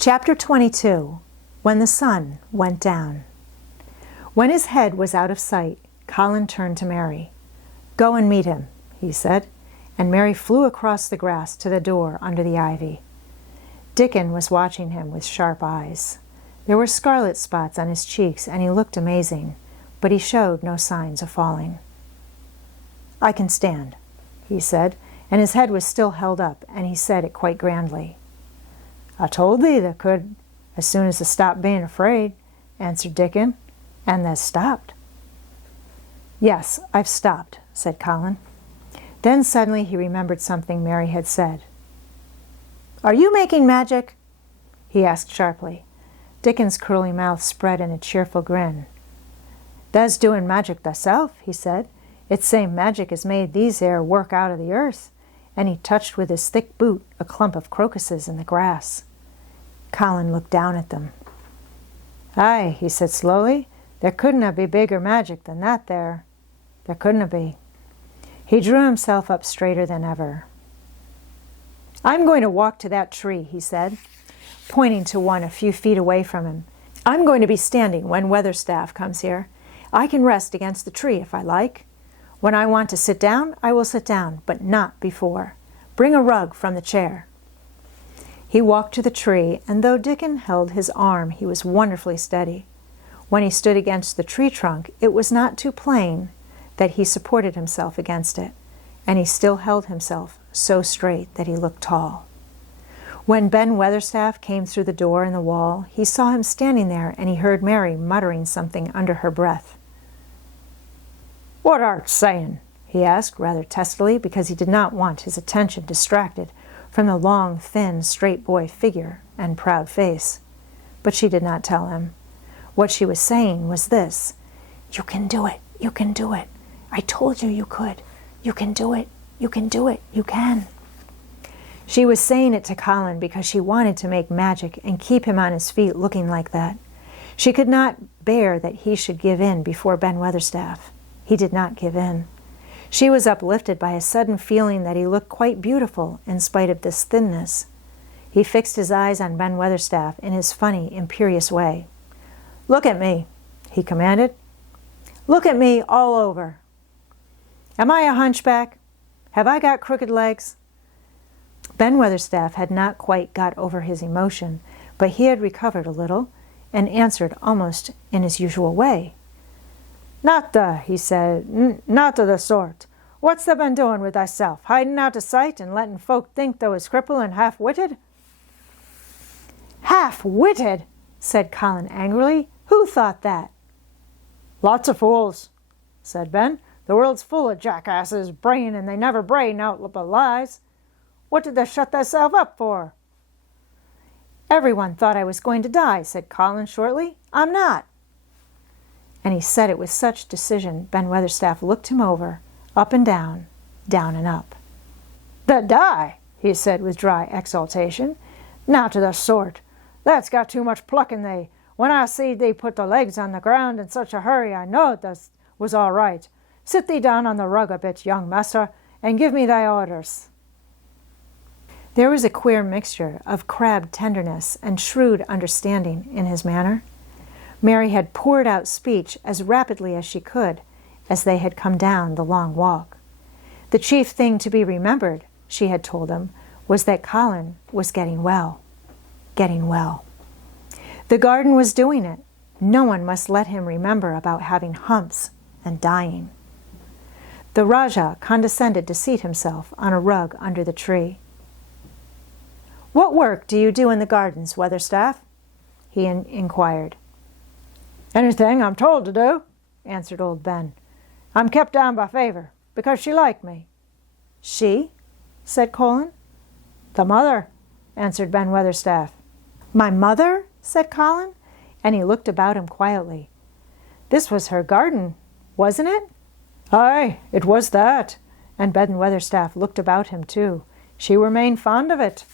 Chapter 22. When the sun went down. When his head was out of sight, Colin turned to Mary. "Go and meet him," he said, and Mary flew across the grass to the door under the ivy. Dickon was watching him with sharp eyes. There were scarlet spots on his cheeks, and he looked amazing, but he showed no signs of falling. "I can stand," he said, and his head was still held up, and he said it quite grandly. "I told thee thou could, as soon as thou stopped being afraid," answered Dickon, "and thou stopped." "Yes, I've stopped," said Colin. Then suddenly he remembered something Mary had said. "Are you making magic?" he asked sharply. Dickon's curly mouth spread in a cheerful grin. "Thou's doing magic thyself," he said. "It's same magic as made these ere work out of the earth," and he touched with his thick boot a clump of crocuses in the grass. Colin looked down at them. "Aye," he said slowly, "there couldna be bigger magic than that there. There couldna be." He drew himself up straighter than ever. "I'm going to walk to that tree," he said, pointing to one a few feet away from him. "I'm going to be standing when Weatherstaff comes here. I can rest against the tree if I like. When I want to sit down, I will sit down, but not before. Bring a rug from the chair." He walked to the tree, and though Dickon held his arm, he was wonderfully steady. When he stood against the tree trunk, it was not too plain that he supported himself against it, and he still held himself so straight that he looked tall. When Ben Weatherstaff came through the door in the wall, he saw him standing there, and he heard Mary muttering something under her breath. "What art saying?" he asked rather testily, because he did not want his attention distracted from the long, thin, straight boy figure and proud face. But she did not tell him. What she was saying was this: "You can do it, you can do it. I told you you could. You can do it, you can do it, you can." She was saying it to Colin because she wanted to make magic and keep him on his feet looking like that. She could not bear that he should give in before Ben Weatherstaff. He did not give in. She was uplifted by a sudden feeling that he looked quite beautiful in spite of this thinness. He fixed his eyes on Ben Weatherstaff in his funny, imperious way. "Look at me," he commanded. "Look at me all over. Am I a hunchback? Have I got crooked legs?" Ben Weatherstaff had not quite got over his emotion, but he had recovered a little, and answered almost in his usual way. He said, "not of the sort. What's thou been doing with thyself, hiding out of sight and letting folk think thou was crippled and half-witted?" "Half-witted?" said Colin angrily. "Who thought that?" "Lots of fools," said Ben. "The world's full of jackasses, braying, and they never bray naught but lies. What did thou shut thyself up for?" "Everyone thought I was going to die," said Colin shortly. "I'm not." And he said it with such decision, Ben Weatherstaff looked him over, up and down and up. "The die?" he said with dry exultation. "Now to the sort. That's got too much pluck in thee. When I see thee put the legs on the ground in such a hurry, I know that was all right. Sit thee down on the rug a bit, young master, and give me thy orders." There was a queer mixture of crabbed tenderness and shrewd understanding in his manner. Mary had poured out speech as rapidly as she could as they had come down the long walk. The chief thing to be remembered, she had told him, was that Colin was getting well. Getting well. The garden was doing it. No one must let him remember about having humps and dying. The Rajah condescended to seat himself on a rug under the tree. "What work do you do in the gardens, Weatherstaff?" he inquired. "Anything I'm told to do," answered old Ben. "I'm kept down by favor, because she liked me." "She?" said Colin. "The mother," answered Ben Weatherstaff. "My mother?" said Colin, and he looked about him quietly. This was her garden, wasn't it? "Aye, it was that," and Ben Weatherstaff looked about him too. "She were main fond of it."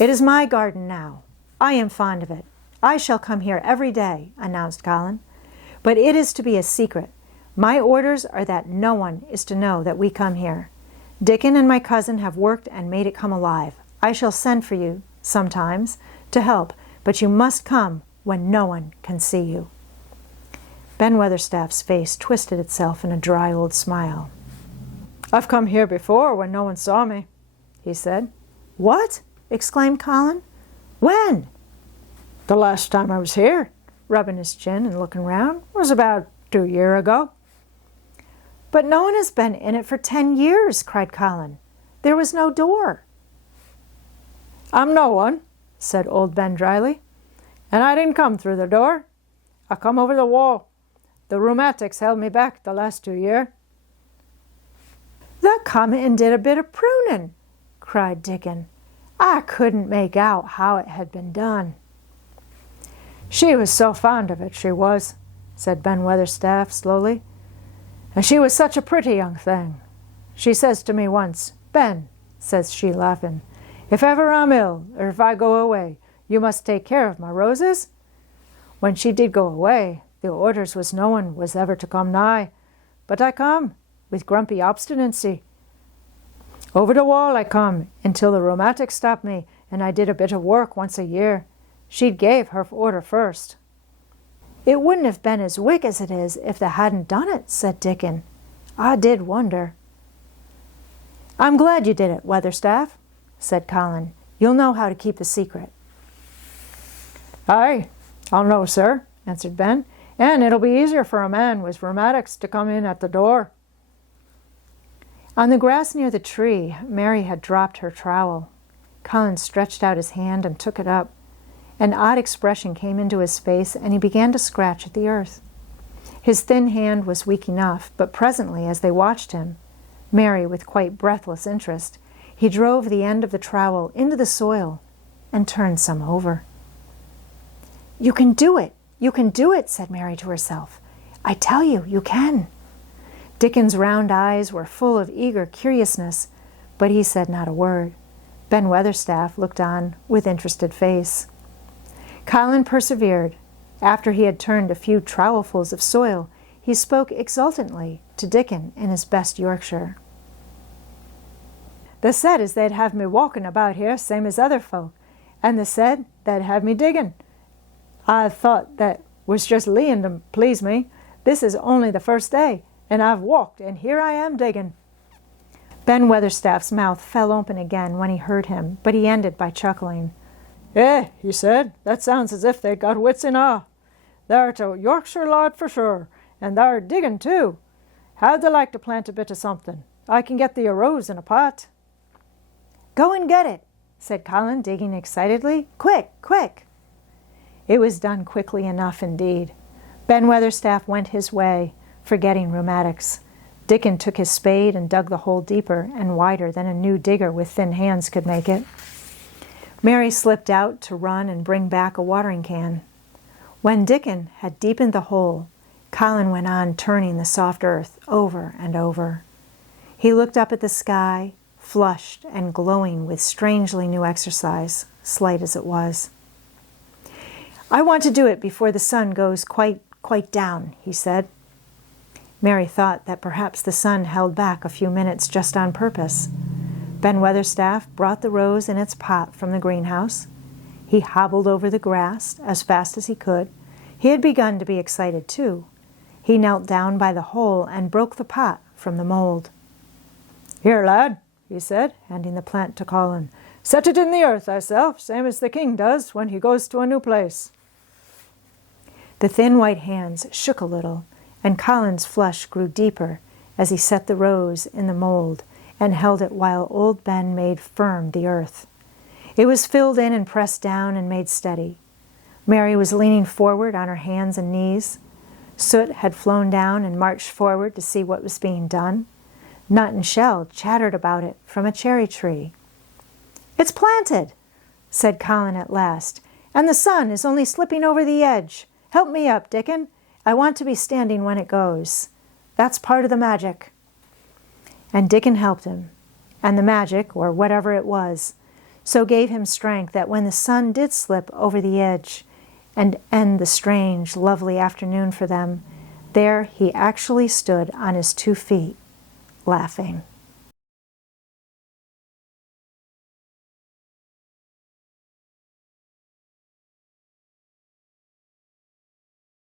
"It is my garden now. I am fond of it. I shall come here every day," announced Colin. "But it is to be a secret. My orders are that no one is to know that we come here. Dickon and my cousin have worked and made it come alive. I shall send for you sometimes, to help, but you must come when no one can see you." Ben Weatherstaff's face twisted itself in a dry old smile. "I've come here before when no one saw me," he said. "What?" exclaimed Colin. "When?" "The last time I was here," rubbing his chin and looking round, "was about 2 years ago." "But no one has been in it for 10 years, cried Colin. "There was no door." "I'm no one," said old Ben dryly, "and I didn't come through the door. I come over the wall. The rheumatics held me back the last 2 years. "Thou come and did a bit of pruning," cried Dickon. "I couldn't make out how it had been done." "She was so fond of it, she was," said Ben Weatherstaff slowly. "And she was such a pretty young thing. She says to me once, 'Ben,' says she, laughing, 'if ever I'm ill, or if I go away, you must take care of my roses.' When she did go away, the orders was no one was ever to come nigh, but I come, with grumpy obstinacy. Over the wall I come, until the rheumatics stopped me, and I did a bit of work once a year. She'd gave her order first." "It wouldn't have been as wick as it is if they hadn't done it," said Dickon. "I did wonder." "I'm glad you did it, Weatherstaff," said Colin. "You'll know how to keep the secret." "Aye, I'll know, sir," answered Ben, "and it'll be easier for a man with rheumatics to come in at the door." On the grass near the tree, Mary had dropped her trowel. Colin stretched out his hand and took it up. An odd expression came into his face, and he began to scratch at the earth. His thin hand was weak enough, but presently, as they watched him, Mary with quite breathless interest, he drove the end of the trowel into the soil and turned some over. "You can do it! You can do it!" said Mary to herself. "I tell you, you can." Dickon's round eyes were full of eager curiousness, but he said not a word. Ben Weatherstaff looked on with interested face. Colin persevered. After he had turned a few trowelfuls of soil, he spoke exultantly to Dickon in his best Yorkshire. "They said as they'd have me walking about here same as other folk, and they said they'd have me digging. I thought that was just leeing to please me. This is only the first day, and I've walked, and here I am digging." Ben Weatherstaff's mouth fell open again when he heard him, but he ended by chuckling. "Eh," he said, "that sounds as if they'd got wits in a'. Thou'rt a Yorkshire lad for sure, and thou'rt digging too. How'd they like to plant a bit of something? I can get thee a rose in a pot." "Go and get it," said Colin, digging excitedly. "Quick, quick." It was done quickly enough indeed. Ben Weatherstaff went his way, forgetting rheumatics. Dickon took his spade and dug the hole deeper and wider than a new digger with thin hands could make it. Mary slipped out to run and bring back a watering can. When Dickon had deepened the hole, Colin went on turning the soft earth over and over. He looked up at the sky, flushed and glowing with strangely new exercise, slight as it was. "I want to do it before the sun goes quite down," he said. Mary thought that perhaps the sun held back a few minutes just on purpose. Ben Weatherstaff brought the rose in its pot from the greenhouse. He hobbled over the grass as fast as he could. He had begun to be excited too. He knelt down by the hole and broke the pot from the mold. "Here, lad," he said, handing the plant to Colin. "Set it in the earth thyself, same as the king does when he goes to a new place." The thin white hands shook a little, and Colin's flush grew deeper as he set the rose in the mold and held it while old Ben made firm the earth. It was filled in and pressed down and made steady. Mary was leaning forward on her hands and knees. Soot had flown down and marched forward to see what was being done. Nut and Shell chattered about it from a cherry tree. "It's planted," said Colin at last, "and the sun is only slipping over the edge. Help me up, Dickon. I want to be standing when it goes. That's part of the magic." And Dickon helped him, and the magic, or whatever it was, so gave him strength that when the sun did slip over the edge and end the strange, lovely afternoon for them, there he actually stood on his 2 feet, laughing.